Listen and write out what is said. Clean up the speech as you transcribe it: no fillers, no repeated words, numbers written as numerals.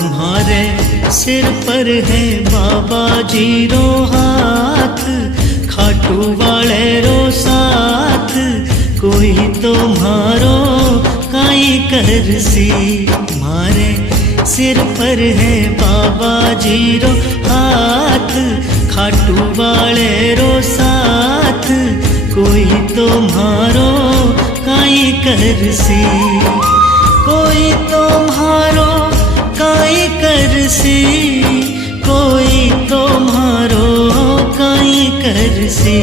तुम्हारे सिर पर है बाबा जी रो हाथ, खाटू वाले रो साथ, कोई तो मारो काई करसी। मारे सिर पर है बाबा जी रो हाथ, खाटू वाले रो साथ, कोई तो मारो काई करसी। कोई तो मारो काई करसी, कोई तो मारो काई करसी।